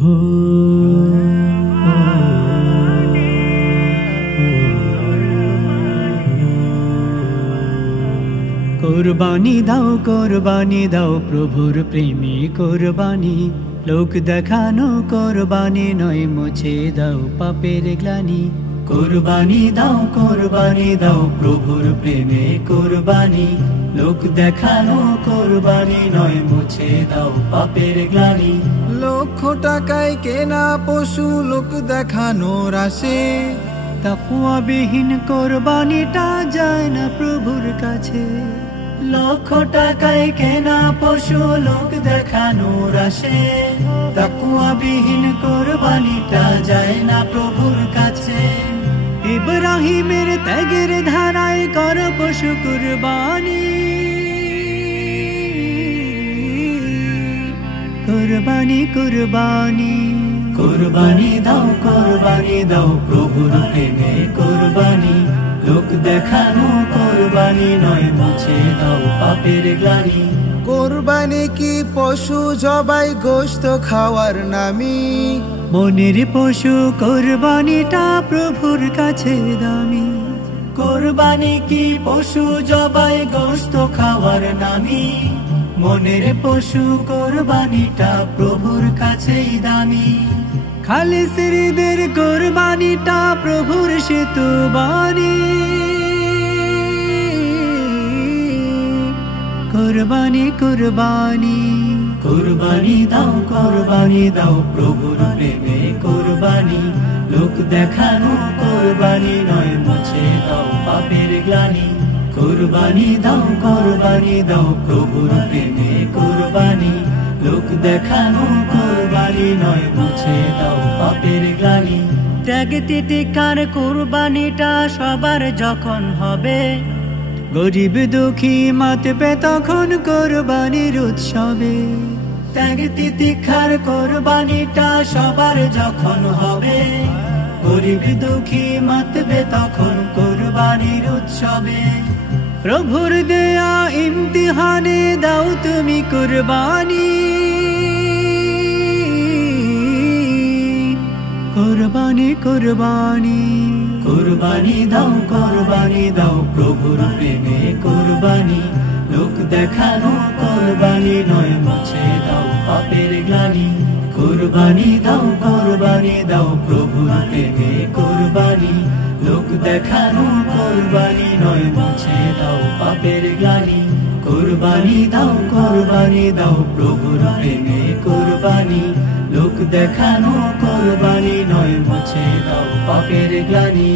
हो कुर्बानी दाओ प्रभुर प्रेमी कुर्बानी लोक देखानो कुर्बानी नय मुछे दाओ पापेर ग्लानी कुर्बानी दाओ प्रभुर प्रेमे कुर्बानी लोक देखानो कुर्बानी नय मुछे दाओ पापेर ग्लानी লক্ষ টাকায় কেনা পশু লোক দেখানোর আসে তাকওয়া বিহীন কুরবানিটা যায় না প্রভুর কাছে লক্ষ টাকায় কেনা পশু লোক দেখানোর আসে তাকওয়া বিহীন কুরবানিটা যায় না প্রভুর কাছে ইব্রাহিমের ত্যাগের ধারায় কর পশু কুরবানি कुर्बानी कुर्बानी कुर्बानी दाओ प्रभुर प्रेमे कुर्बानी लोक देखानो कुर्बानी नय मुछे दाओ पापेर ग्लानी কোরবানি কি পশু জবাই গোশত খাওয়ার নামি মনের পশু কুরবানিটা প্রভুর কাছে দামি কুরবানি কি পশু জবাই গোশত খাওয়ার নামি মনের পশু কুরবানিটা প্রভুর কাছেই দামি খালিস হৃদের কুরবানিটা প্রভুর সেতু বাণী কুরবানি কুরবানি কুরবানি দাও প্রভুর প্রেমে কুরবানি লোক দেখানো কুরবানি নয় মুছে দাও পাপের গ্লানি कुर्बानी दाओ प्रभुर प्रेमे कुर्बानी लोक देखानो कुर्बानी नय मुछे दाओ पापेर ग्लानी ত্যাগ তিতিকার কুরবানিটা সবার যখন হবে গরিব দুঃখী মাতবে তখন কুরবানির উৎসবে ত্যাগ তিতিকার কুরবানিটা সবার যখন হবে গরিব দুঃখী মাতবে তখন কুরবানির উৎসবে প্রভুর দেয়া ইমতিহানে দাও তুমি কুরবানি কুরবানি কুরবানি কুরবানি দাও প্রভুর প্রেমে কুরবানি লোক দেখানো কুরবানি নয় মুছে দাও পাপের গ্লানি কুরবানি দাও প্রভুর প্রেমে কুরবানি লোক দেখানো কুরবানি নয় মুছে দাও পাপের গ্লানি কুরবানি দাও প্রভুর প্রেমে কুরবানি লোক দেখানো কুরবানি নয় মুছে দাও পাপের গ্লানি।